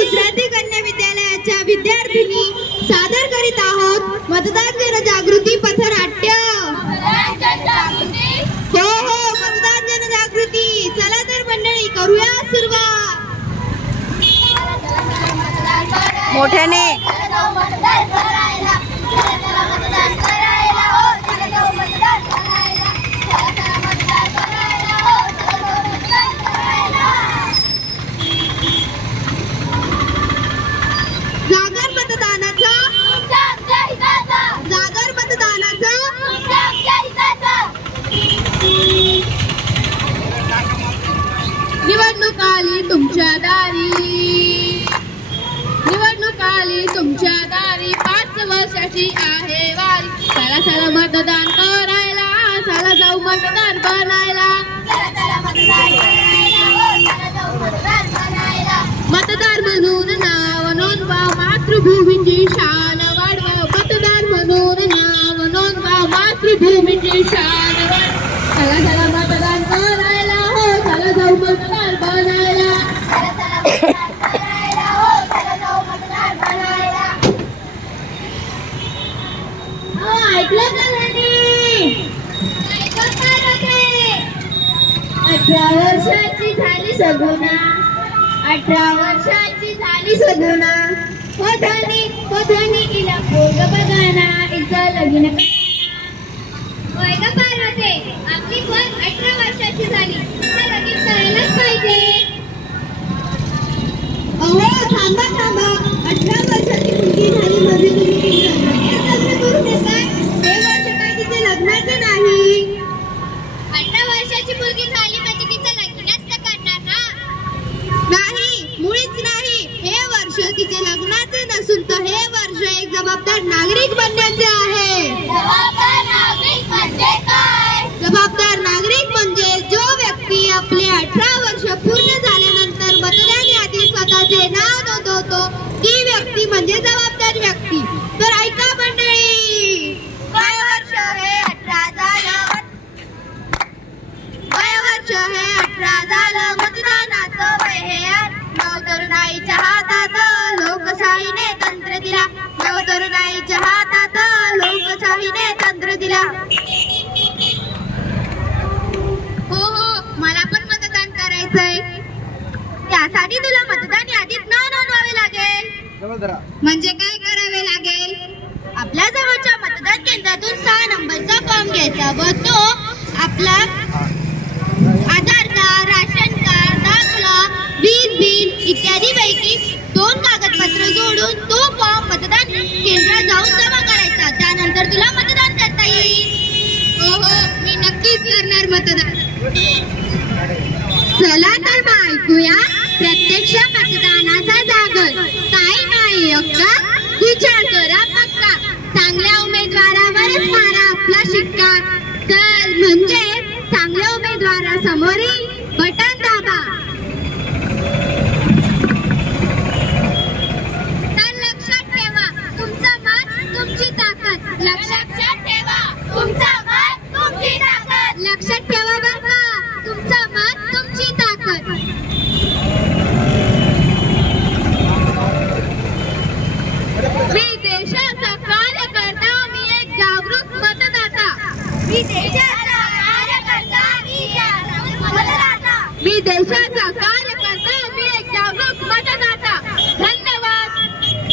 गुजराती कन्या विद्यालयाच्या विद्यार्थिनी सादर करीत आहोत मतदान जनजागृती पथनाट्य। हो हो, मतदान जनजागृती। चला तर मंडळी, करूया सुरुवात। मोठ्याने जागर मतदानाचा, जागर मतदानाचा। निवडणूक आली तुमच्या दारी, निवडणूक आली तुमच्या दारी, 5 वर्षाची आहे वारी। चला चला मतदान करायला, चला जाऊ मतदान बनायला। मतदार म्हणून नाव नोंदवा, मातृभूमीची शान वाढवा। मतदार म्हणून नाव नोंदवा, मातृभूमीची शान वाढवा। चला चला मतदान करायला, हो चला जाऊ मतदार बनायला। ऐकलं का नाही? 18 वर्षाची झाली सगुना, 18 वर्षाची झाली सगुना। धनी इला पोग बघाना, इथं लगीन होय का पार्वते? आपली पण 18 वर्षाची झाली, तिचं लगीन करायलाच पाहिजे। अहो थांबा थांबा, 18 वर्षाची मुलगी झाली म्हणजे तुम्ही लग्न करू देताय? हे वर्ष काय तिचे लग्नाचं नाही। 18 वर्षाची मुलगी झाली म्हणजे तिचं लग्नच करणार ना? नाही, मुळीच नाही। हे वर्ष तिचे लग्नाचे नसून तर हे वर्ष एक जबाबदार नागरिक बनण्याचे आहे। जबाबदार नागरिक म्हणजे काय? जबाबदार नागरिक म्हणजे जो व्यक्ती आपले 18 वर्ष पूर्ण झाल्यानंतर मतदान यादीत स्वतःचे नाव नोंदवतो, ती व्यक्ती म्हणजे जबाबदार व्यक्ती। तर ऐका मंडळी, वय वर्ष हे 18 झालं, वय वर्ष हे 18 झालं, मतदानाचं वय हे 8। नवतरुणाईच्या हातात लोकशाहीने तंत्र दिला, नवतरुणाईच्या हातात लोकशाहीने तंत्र दिला। हो हो, मला पण मतदान करायचंय। त्यासाठी तुला मतदान यादीत नाव नोंदवावे लागेल। म्हणजे काय करावे लागेल? आपल्या जवळच्या मतदान केंद्रातून 6 नंबरचा फॉर्म घ्यायचा व तो आपला आधार कार्ड, राशन कार्ड, दाखला, वीज बिल इत्यादी पैकी 2 कागदपत्र जोडून तो फॉर्म मतदान केंद्रात जाऊन जमा करायचा। त्यानंतर तुला मतदान करता येईल। हो हो, मी नक्कीच करणार मतदान। चला तर मग ऐकूया प्रत्यक्ष मतदानाचा जागर। काही नाही अक्का, विचार करा पक्का, चांगल्या उमेदवारावरच मारा आपला शिक्का। तर म्हणजे चांगल्या उमेदवारासमोरील बटन दाबा। तर लक्षात ठेवा, तुमचं मत तुमची ताकद। लक्षात ठेवा, तुमचं मत तुमची ताकद। लक्षात ठेवा बरं का, तुमचं मत तुमची ताकद। मी देशाचा कार्यकर्ता, मी एक जागरूक मतदाता। मी देशाचा कार्यकर्ता, मी जागरूक मतदाता। मी देशाचा